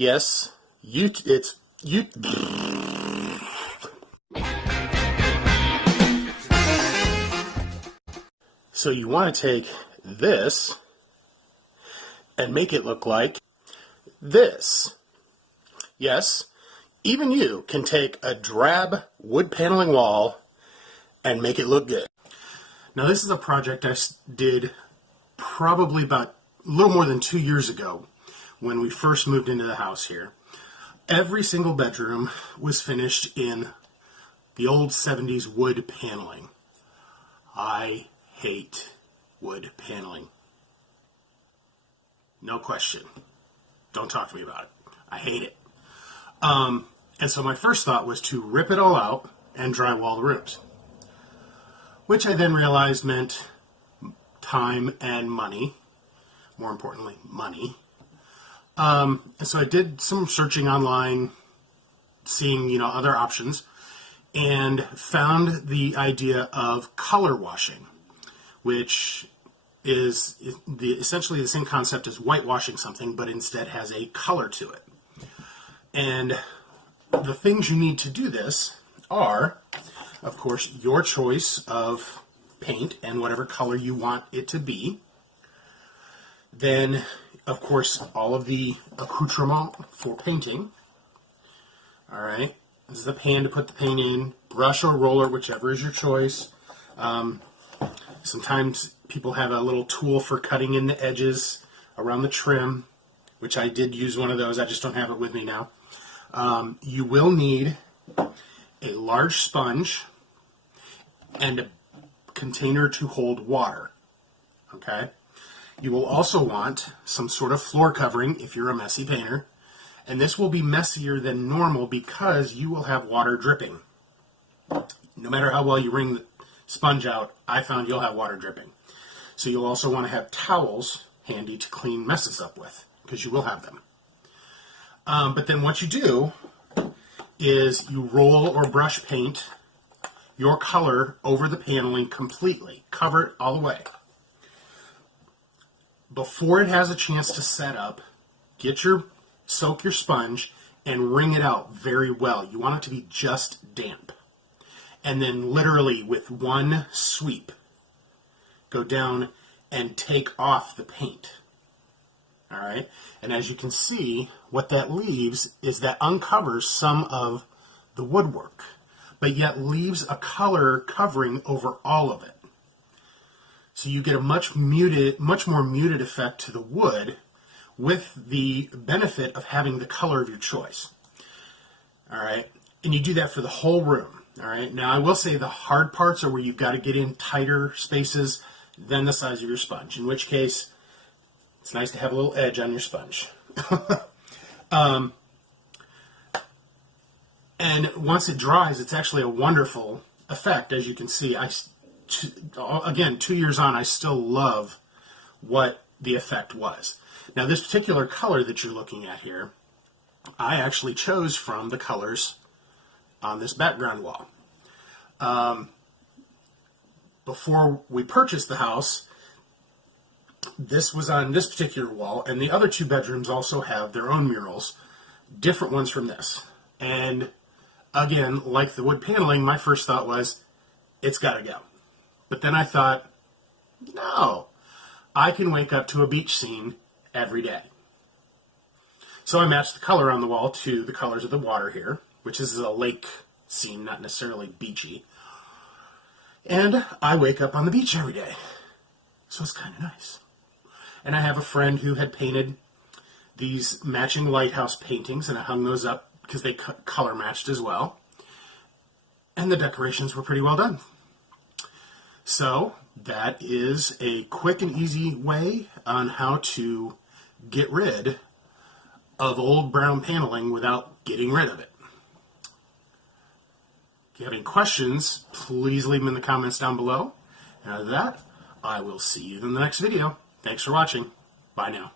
Yes, it's you. So you want to take this and make it look like this. Yes, even you can take a drab wood paneling wall and make it look good. Now this is a project I did probably about a little more than 2 years ago when we first moved into the house here. Every single bedroom was finished in the old 70s wood paneling. I hate wood paneling. No question. Don't talk to me about it. I hate it. And so my first thought was to rip it all out and drywall the rooms, which I then realized meant time and money. More importantly, money. And so I did some searching online, seeing, other options, and found the idea of color washing, which is essentially the same concept as whitewashing something, but instead has a color to it. And the things you need to do this are, of course, your choice of paint and whatever color you want it to be. Then, of course, all of the accoutrement for painting. All right, this is the pan to put the paint in, brush or roller, whichever is your choice. Sometimes people have a little tool for cutting in the edges around the trim, which I did use one of those. I just don't have it with me now. You will need a large sponge and a container to hold water. Okay? You will also want some sort of floor covering if you're a messy painter. And this will be messier than normal because you will have water dripping. No matter how well you wring the sponge out, I found you'll have water dripping. So you'll also want to have towels handy to clean messes up with, because you will have them. But then what you do is you roll or brush paint your color over the paneling completely. Cover it all the way. Before it has a chance to set up, soak your sponge and wring it out very well. You want it to be just damp. And then literally with one sweep, go down and take off the paint. All right? And as you can see, what that leaves is that uncovers some of the woodwork, but yet leaves a color covering over all of it. So you get a much more muted effect to the wood with the benefit of having the color of your choice. All right? And you do that for the whole room. All right? Now, I will say the hard parts are where you've got to get in tighter spaces than the size of your sponge, in which case it's nice to have a little edge on your sponge. And once it dries, it's actually a wonderful effect. As you can see, again, 2 years on, I still love what the effect was. Now, this particular color that you're looking at here, I actually chose from the colors on this background wall. Before we purchased the house, this was on this particular wall, and the other two bedrooms also have their own murals, different ones from this. And again, like the wood paneling, my first thought was, it's got to go. But then I thought, no, I can wake up to a beach scene every day. So I matched the color on the wall to the colors of the water here, which is a lake scene, not necessarily beachy. And I wake up on the beach every day. So it's kind of nice. And I have a friend who had painted these matching lighthouse paintings, and I hung those up because they color matched as well. And the decorations were pretty well done. So that is a quick and easy way on how to get rid of old brown paneling without getting rid of it. If you have any questions, please leave them in the comments down below. And other than that, I will see you in the next video. Thanks for watching. Bye now.